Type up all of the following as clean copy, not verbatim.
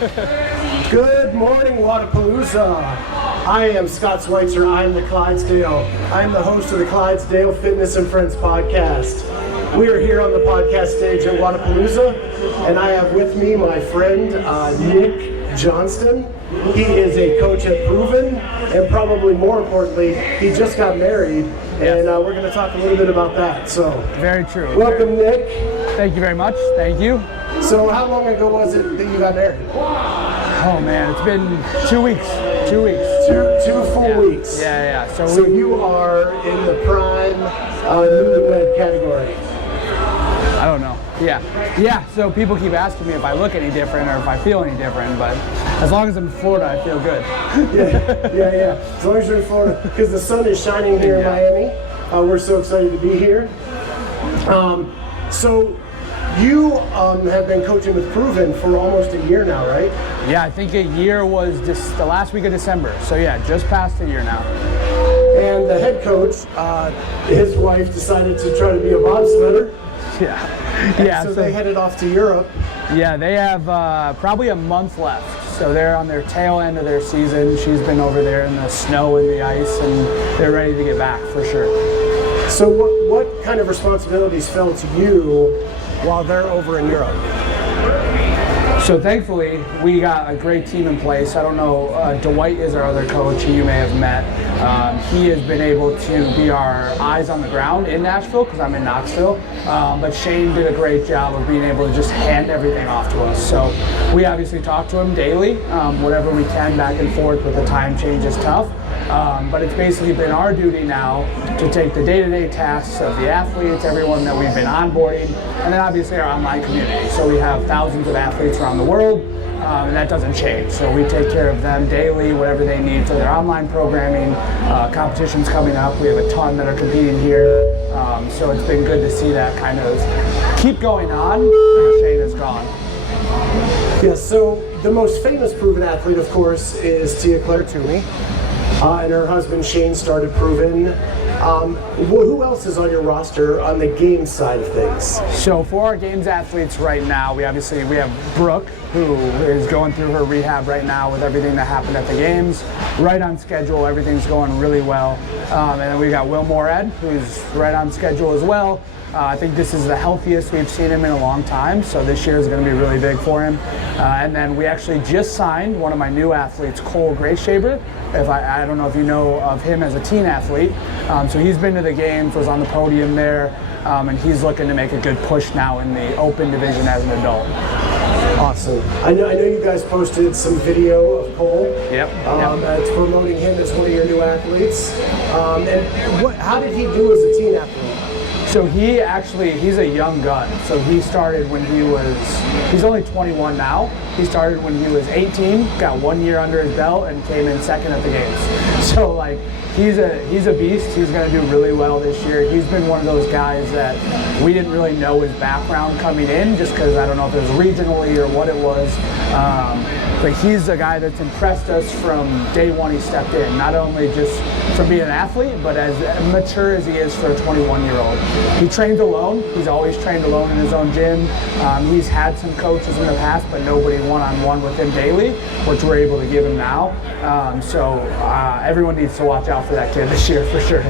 Good morning, Wodapalooza. I am Scott Schweitzer. I'm the Clydesdale. I'm the host of the Clydesdale Fitness and Friends podcast. We are here on the podcast stage at Wodapalooza, and I have with me my friend Nic Johston. He is a coach at Proven, and probably more importantly, he just got married, and we're going to talk a little bit about that. So, very true. Welcome, Nic. Thank you very much. Thank you. So, how long ago was it that you got married? Oh man, it's been 2 weeks. 2 weeks. Two full weeks. Yeah. So you are in the prime newlywed category. I don't know. Yeah. So people keep asking me if I look any different or if I feel any different, but as long as I'm in Florida, I feel good. Yeah. As long as you're in Florida, because the sun is shining here in Miami. We're so excited to be here. So you have been coaching with Proven for almost a year now, right? Yeah, I think a year was just the last week of December. So yeah, just past a year now. And the head coach, his wife decided to try to be a bobsledder. Yeah. So they headed off to Europe. Yeah, they have probably a month left. So they're on their tail end of their season. She's been over there in the snow and the ice, and they're ready to get back for sure. So what kind of responsibilities fell to you while they're over in Europe? So thankfully, we got a great team in place. I don't know, Dwight is our other coach who you may have met. He has been able to be our eyes on the ground in Nashville because I'm in Knoxville. But Shane did a great job of being able to just hand everything off to us. So we obviously talk to him daily, whatever we can back and forth, but the time change is tough. But it's basically been our duty now to take the day-to-day tasks of the athletes, everyone that we've been onboarding, and then obviously our online community. So we have thousands of athletes around the world, and that doesn't change. So we take care of them daily, whatever they need for their online programming. Competitions coming up, we have a ton that are competing here. So it's been good to see that kind of keep going on. Shane is gone. Yeah, so the most famous Proven athlete, of course, is Claire-Toomey. And her husband Shane started Proven. Who else is on your roster on the games side of things? So for our games athletes right now, we have Brooke, who is going through her rehab right now with everything that happened at the games. Right on schedule, everything's going really well. And then we got Will Moorhead, who's right on schedule as well. I think this is the healthiest we've seen him in a long time, so this year is going to be really big for him. And then we actually just signed one of my new athletes, Cole Greashaber. I don't know if you know of him as a teen athlete. So he's been to the games, was on the podium there, and he's looking to make a good push now in the open division as an adult. Awesome. I know you guys posted some video of Cole. Yep. It's promoting him as one of your new athletes. How did he do as a teen athlete? So he's a young gun. So he started when he's only 21 now. He started when he was 18, got 1 year under his belt, and came in second at the games. So like, he's a beast. He's going to do really well this year. He's been one of those guys that we didn't really know his background coming in, just because I don't know if it was regionally or what it was. But he's a guy that's impressed us from day one he stepped in, not only just from being an athlete, but as mature as he is for a 21-year-old. He trains alone. He's always trained alone in his own gym. He's had some coaches in the past, but nobody one-on-one with him daily, which we're able to give him now. So everyone needs to watch out for that kid this year for sure.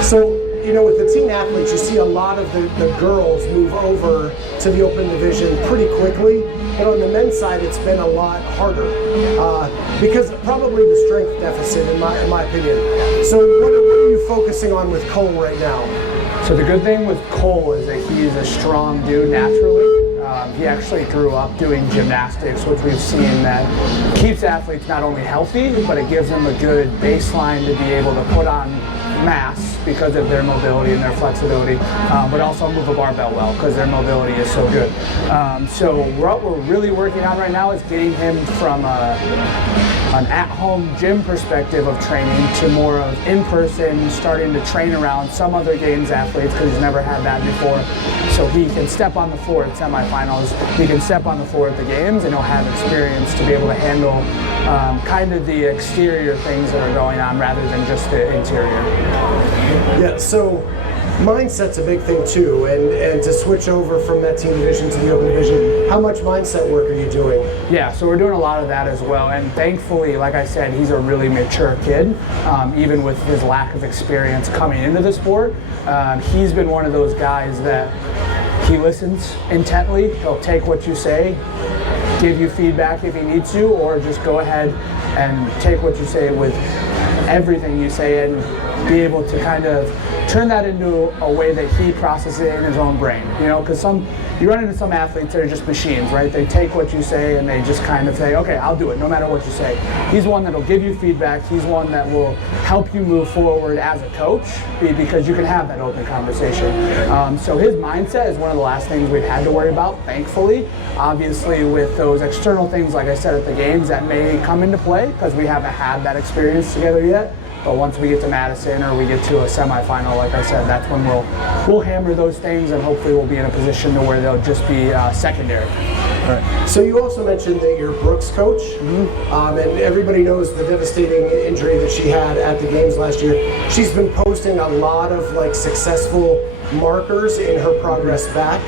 So, with the teen athletes, you see a lot of the girls move over to the open division pretty quickly. But on the men's side, it's been a lot harder because probably the strength deficit, in my opinion. So what are you focusing on with Cole right now? So the good thing with Cole is that he's a strong dude naturally. He actually grew up doing gymnastics, which we've seen that keeps athletes not only healthy, but it gives them a good baseline to be able to put on mass because of their mobility and their flexibility, but also move a barbell well because their mobility is so good. So what we're really working on right now is getting him from an at-home gym perspective of training to more of in-person, starting to train around some other games athletes because he's never had that before. So he can step on the floor at semifinals, he can step on the floor at the games, and he'll have experience to be able to handle kind of the exterior things that are going on rather than just the interior. Yeah, so mindset's a big thing too, and to switch over from that team division to the open division, how much mindset work are you doing? Yeah, so we're doing a lot of that as well, and thankfully, like I said, he's a really mature kid, even with his lack of experience coming into the sport. He's been one of those guys that he listens intently. He'll take what you say, give you feedback if he needs to, or just go ahead and take what you say with everything you say and be able to kind of turn that into a way that he processes it in his own brain. You know, because you run into some athletes that are just machines, right? They take what you say and they just kind of say, okay, I'll do it no matter what you say. He's one that'll give you feedback. He's one that will help you move forward as a coach because you can have that open conversation. So his mindset is one of the last things we've had to worry about, thankfully. Obviously with those external things, like I said, at the games that may come into play because we haven't had that experience together yet. But once we get to Madison or we get to a semifinal, like I said, that's when we'll hammer those things, and hopefully we'll be in a position to where they'll just be secondary. All right. So you also mentioned that you're Brooke's coach, and everybody knows the devastating injury that she had at the games last year. She's been posting a lot of successful markers in her progress back.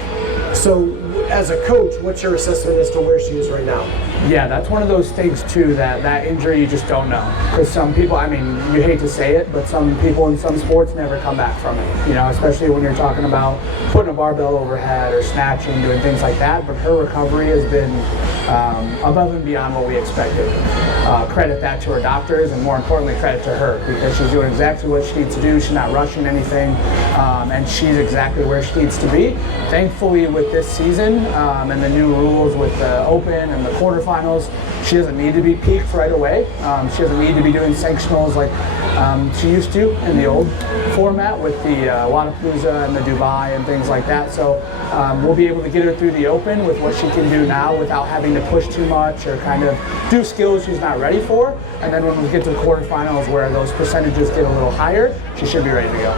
So as a coach, what's your assessment as to where she is right now? Yeah, that's one of those things too, that injury you just don't know. Because some people, I mean, you hate to say it, but some people in some sports never come back from it. You know, especially when you're talking about putting a barbell overhead or snatching, doing things like that. But her recovery has been above and beyond what we expected. Credit that to her doctors, and more importantly, credit to her, because she's doing exactly what she needs to do. She's not rushing anything, and she's exactly where she needs to be. Thankfully, with this season and the new rules with the Open and the quarterfinals, she doesn't need to be peaked right away. She doesn't need to be doing sanctionals like she used to in the old format with the Wodapalooza and the Dubai and things like that. So we'll be able to get her through the Open with what she can do now without having to push too much or kind of do skills she's not ready for. And then when we get to the quarterfinals where those percentages get a little higher, she should be ready to go.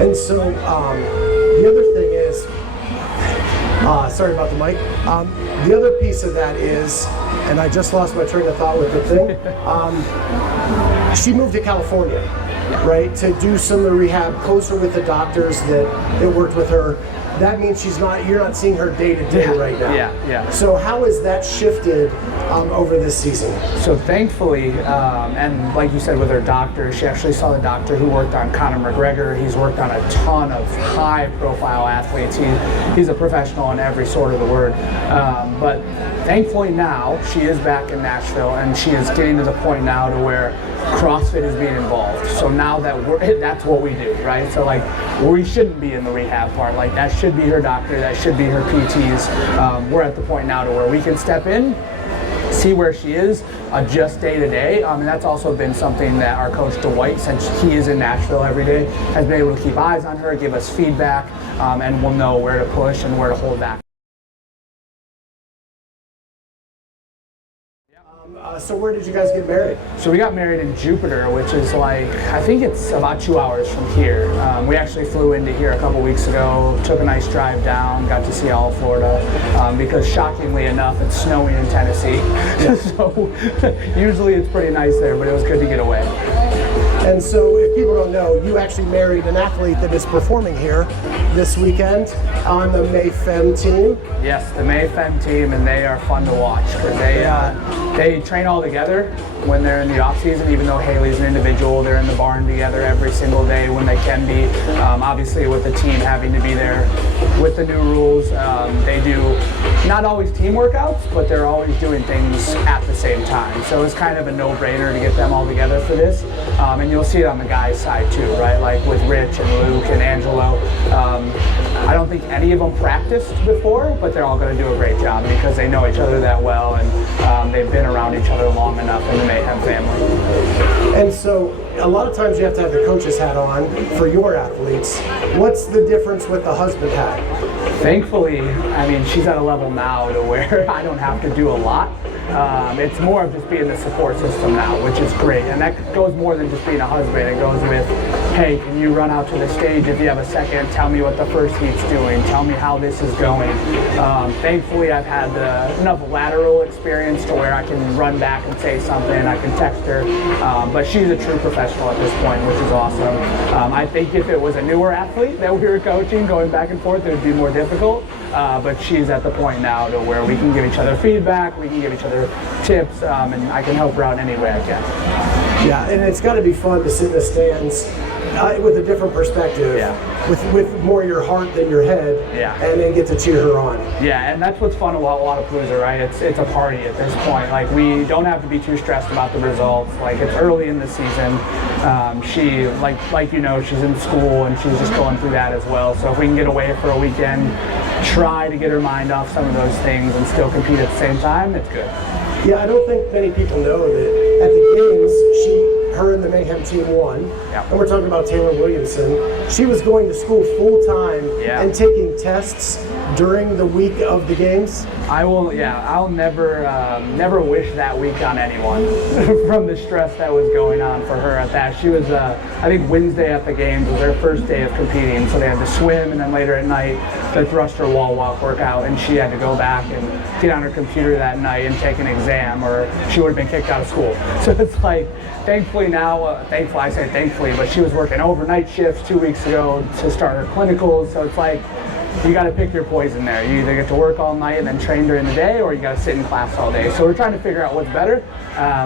And so the other thing is, sorry about the mic. The other piece of that is, and I just lost my train of thought with the thing, she moved to California, right, to do some of the rehab closer with the doctors that worked with her. That means you're not seeing her day to day right now. Yeah. So how has that shifted over this season? So thankfully, and like you said with her doctor, she actually saw the doctor who worked on Conor McGregor. He's worked on a ton of high profile athletes. He's a professional in every sort of the word. But thankfully now she is back in Nashville, and she is getting to the point now to where CrossFit is being involved. So now that's what we do, right? So we shouldn't be in the rehab part. That should be her doctor, that should be her PTs. We're at the point now to where we can step in, see where she is, adjust day to day. And that's also been something that our coach Dwight, since he is in Nashville every day, has been able to keep eyes on her, give us feedback, and we'll know where to push and where to hold back. So where did you guys get married? So we got married in Jupiter, which is I think it's about 2 hours from here. We actually flew into here a couple weeks ago, took a nice drive down, got to see all of Florida, because shockingly enough, it's snowing in Tennessee. Yeah. So usually it's pretty nice there, but it was good to get away. And so if people don't know, you actually married an athlete that is performing here this weekend on the May Fem team. Yes, the May Fem team, and they are fun to watch because they train all together when they're in the off season. Even though Haley's an individual, they're in the barn together every single day when they can be. Obviously with the team having to be there with the new rules, they do not always team workouts, but they're always doing things at the same time. So it's kind of a no-brainer to get them all together for this. And you'll see it on the guys' side too, right? Like with Rich and Luke and Angelo. I don't think any of them practiced before, but they're all going to do a great job because they know each other that well, and they've been around each other long enough in the Mayhem family. And so a lot of times you have to have the coach's hat on for your athletes. What's the difference with the husband hat? Thankfully, I mean, she's at a level now to where I don't have to do a lot. It's more of just being the support system now, which is great. And that goes more than just being a husband. It goes with hey, can you run out to the stage if you have a second? Tell me what the first heat's doing. Tell me how this is going. Thankfully, I've had enough lateral experience to where I can run back and say something. I can text her. But she's a true professional at this point, which is awesome. I think if it was a newer athlete that we were coaching, going back and forth, it would be more difficult. But she's at the point now to where we can give each other feedback, we can give each other tips, and I can help her out in any way I can. Yeah, and it's got to be fun to sit in the stands with a different perspective, with more your heart than your head, and then get to cheer her on. Yeah, and that's what's fun about Wodapalooza, right? It's a party at this point. Like, we don't have to be too stressed about the results. Like, it's early in the season. She, like you know, she's in school and she's just going through that as well. So if we can get away for a weekend, try to get her mind off some of those things and still compete at the same time, it's good. Yeah, I don't think many people know that at the games, her and the Mayhem team won. Yep. And we're talking about Taylor Williamson. She was going to school full time and taking tests during the week of the games. I'll never wish that week on anyone from the stress that was going on for her at that. She was, I think Wednesday at the games was their first day of competing, so they had to swim, and then later at night, the thruster wall walk workout, and she had to go back and get on her computer that night and take an exam, or she would have been kicked out of school. So it's like, thankfully now, I say thankfully, but she was working overnight shifts 2 weeks ago to start her clinicals, so it's like, you got to pick your poison there. You either get to work all night and then train during the day, or you got to sit in class all day. So we're trying to figure out what's better,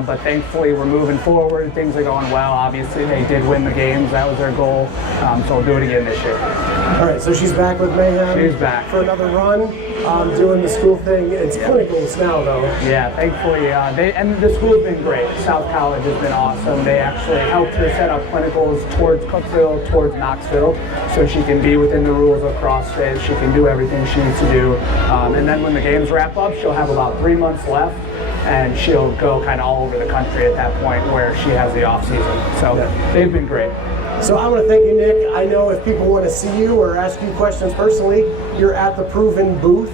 but thankfully we're moving forward. Things are going well. Obviously, they did win the games. That was their goal, so we'll do it again this year. All right, so she's back with Mayhem. She's back for another run, doing the school thing. It's clinicals now, though. Yeah, thankfully, and the school's been great. South College has been awesome. They actually helped her set up clinicals towards Cookville, towards Knoxville, so she can be within the rules of CrossFit. She can do everything she needs to do. And then when the games wrap up, she'll have about 3 months left, and she'll go kind of all over the country at that point where she has the off season. So they've been great. So I want to thank you, Nic. I know if people want to see you or ask you questions personally, you're at the Proven booth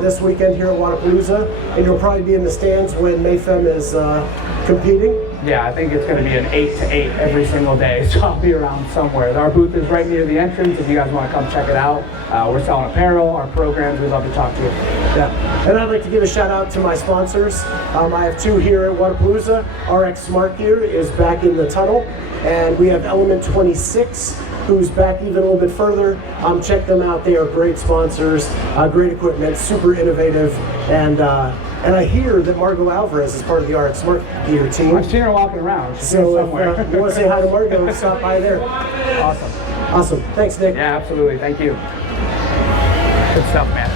this weekend here at Wodapalooza, and you'll probably be in the stands when Mayhem is competing. Yeah, I think it's going to be an 8 to 8 every single day, so I'll be around somewhere. Our booth is right near the entrance if you guys want to come check it out. We're selling apparel, our programs, we'd love to talk to you. Yeah, and I'd like to give a shout out to my sponsors. I have two here at Wodapalooza. RX Smart Gear is back in the tunnel, and we have Element 26, who's back even a little bit further. Check them out. They are great sponsors, great equipment, super innovative, and I hear that Margot Alvarez is part of the RX Smart Gear team. I've seen her walking around. She's so somewhere. If you want to say hi to Margot, stop by there. Awesome. Awesome. Thanks, Nic. Yeah, absolutely. Thank you. Good stuff, man.